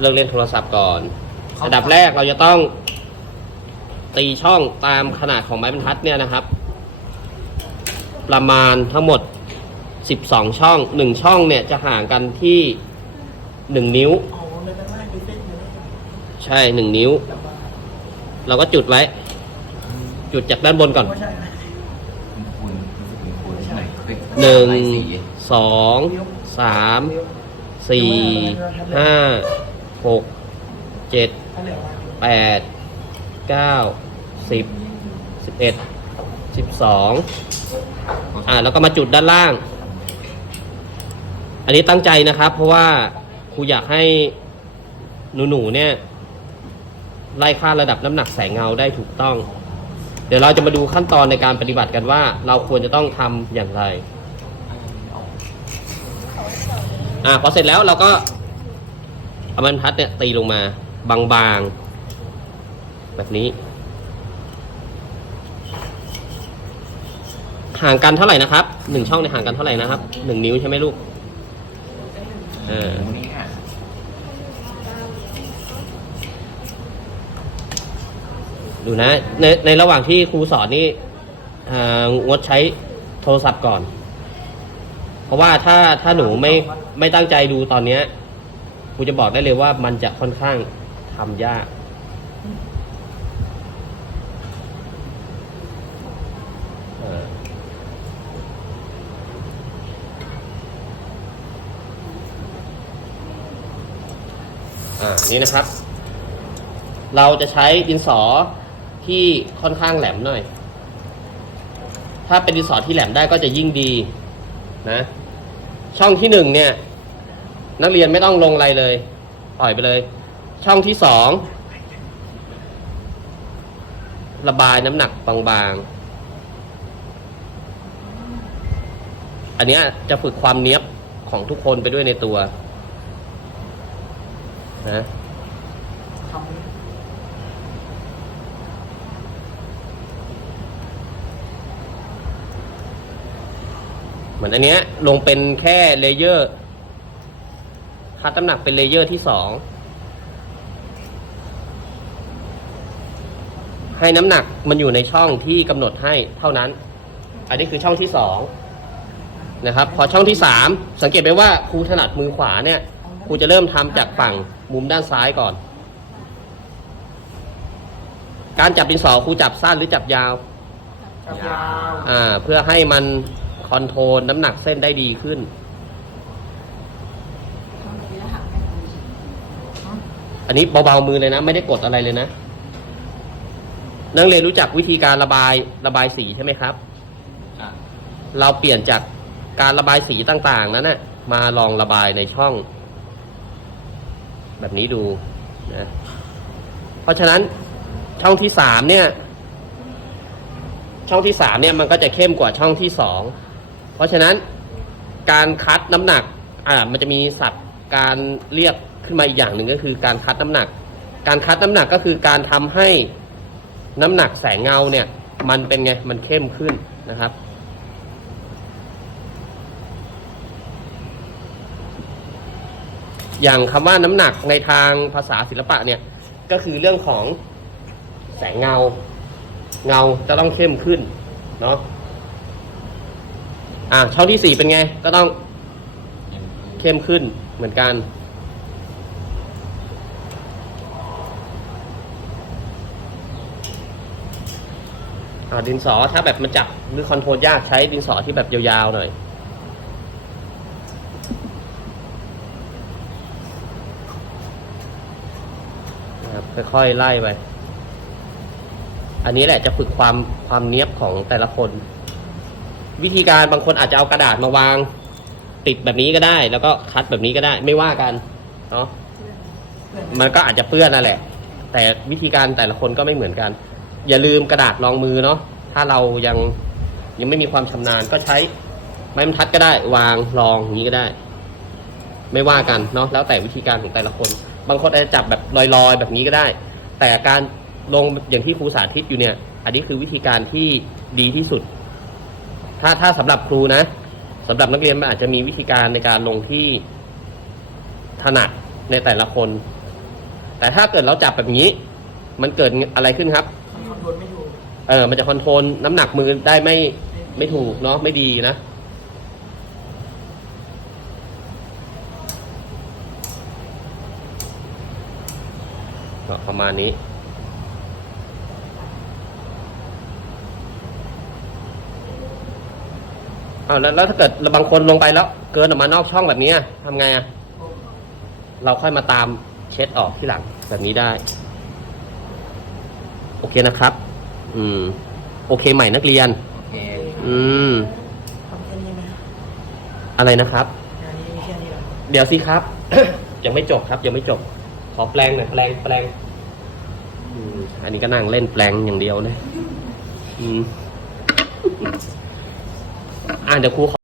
เลิกเล่นโทรศัพท์ก่อน อันดับแรกเราจะต้อง ตีช่องตามขนาดของไม้บรรทัดเนี่ยนะครับ ประมาณทั้งหมด 12 ช่อง 1 ช่องเนี่ยจะห่างกันที่ 1 นิ้วอ๋อเลยตั้งแรกดูเส้นเลยใช่ 1 นิ้ว เราก็จุดไว้ จุดจากด้านบนก่อนไม่ใช่นะคุณรู้สึกคุณคุณไหนคลิกหนึ่งลายสีสองสามสี่ห้า หกเจ็ดแปดเก้าสิบสิบเอ็ดสิบสองอ่าแล้วก็มาจุดด้านล่าง อันนี้ตั้งใจนะครับ เพราะว่าครูอยากให้หนูๆเนี่ยไล่ค่าระดับน้ำหนักแสงเงาได้ถูกต้อง เดี๋ยวเราจะมาดูขั้นตอนในการปฏิบัติกันว่า เราควรจะต้องทำอย่างไร อ่าพอเสร็จแล้วเราก็ เอาบรรทัดเนี่ยตีลงมาบางๆ แบบนี้ ห่างกันเท่าไหร่นะครับหนึ่งช่องเนี่ยห่างกันเท่าไหร่นะครับหนึ่งนิ้วใช่ไหมลูกเออดูนะในในระหว่างที่ครูสอนนี่งดใช้โทรศัพท์ก่อน เพราะว่าถ้าถ้าหนูไม่ไม่ตั้งใจดูตอนเนี้ย ครูจะบอกได้เลยว่ามันจะค่อนข้างทำยาก อ่า นี่นะครับ เราจะใช้ดินสอที่ค่อนข้างแหลมหน่อย ถ้าเป็นดินสอที่แหลมได้ก็จะยิ่งดีนะ ช่องที่หนึ่งเนี่ย นักเรียนไม่ต้องลงอะไรเลย ปล่อยไปเลย ช่องที่สองระบายน้ำหนักบางๆ อันเนี้ยจะฝึกความเนี้ยบของทุกคนไปด้วยในตัว นะเหมือนอันเนี้ยลงเป็นแค่เลเยอร์ คัดน้ำหนักเป็นเลเยอร์ที่สองให้น้ำหนักมันอยู่ในช่องที่กำหนดให้เท่านั้น อันนี้คือช่องที่สองนะครับ พอช่องที่สามสังเกตไหมว่าครูถนัดมือขวาเนี่ยครูจะเริ่มทำจากฝั่งมุมด้านซ้ายก่อน การจับดินสอครูจับสั้นหรือจับยาวจับยาว อ่า เพื่อให้มันคอนโทรลน้ำหนักเส้นได้ดีขึ้น อันนี้เบาๆมือเลยนะ ไม่ได้กดอะไรเลยนะ นักเรียนรู้จักวิธีการระบายระบายสีใช่ไหมครับอะเราเปลี่ยนจากการระบายสีต่างๆนั้นนะมาลองระบายในช่อง แบบนี้ดูนะเพราะฉะนั้นช่องที่สามเนี่ย ช่องที่สามเนี่ยมันก็จะเข้มกว่าช่องที่สองเพราะฉะนั้นการคัดน้ำหนัก อ่า มันจะมีศัพท์การเรียก ขึ้นมาอีกอย่างหนึ่งก็คือการคัดน้ำหนัก การคัดน้ำหนักก็คือการทำให้น้ำหนักแสงเงาเนี่ย มันเป็นไงมันเข้มขึ้นนะครับอย่างคำว่าน้ำหนักในทางภาษาศิลปะเนี่ยก็คือเรื่องของแสงเงา เงาจะต้องเข้มขึ้นเนาะอ่าช่องที่สี่เป็นไงก็ต้องยังเข้มขึ้นเหมือนกัน อ่าดินสอถ้าแบบมันจับหรือคอนโทรลยากใช้ดินสอที่แบบยาวๆหน่อย ครับค่อยๆไล่ไป อันนี้แหละจะฝึกความความเนี้ยบของแต่ละคน วิธีการบางคนอาจจะเอากระดาษมาวาง ติดแบบนี้ก็ได้ แล้วก็คัดแบบนี้ก็ได้ ไม่ว่ากันเนาะมันก็อาจจะเปื้อนนั่นแหละ แต่วิธีการแต่ละคนก็ไม่เหมือนกัน อย่าลืมกระดาษรองมือเนาะถ้าเรายังยังไม่มีความชำนาญก็ใช้ไม้บรรทัดก็ได้วางรองอย่างนี้ก็ได้ ไม่ว่ากันเนาะแล้วแต่วิธีการของแต่ละคน บางคนอาจจะจับแบบลอยๆ แบบนี้ก็ได้ แต่การลงอย่างที่ครูสาธิตอยู่เนี่ย อันนี้คือวิธีการที่ดีที่สุด ถ้าถ้าสำหรับครูนะสำหรับนักเรียนมันอาจจะมีวิธีการในการลงที่ถนัดในแต่ละคน แต่ถ้าเกิดเราจับแบบนี้ มันเกิดอะไรขึ้นครับ เออ มันจะคอนโทรลน้ำหนักมือได้ไม่ไม่ถูกเนาะไม่ดีนะก็ประมาณนี้ เอาวแล้วแล้วถ้าเกิดบางคนลงไปแล้ว เกินออกมานอกช่องแบบนี้ทำไงอะเราค่อยมาตามเช็ดออกที่หลังแบบนี้ได้ โอเคนะครับ อืม โอเคใหม่นักเรียน โอเคอืมทำแค่นี้ไหมอะไรนะครับงานนี้มีแค่นี้เหรอเดี๋ยวสิครับ ยังไม่จบครับ ยังไม่จบ ขอแปลงหน่อยแปลงแปลงอืมอันนี้ก็นั่งเล่นแปลงอย่างเดียวเลย อืม อ่าเดี๋ยวครูขอ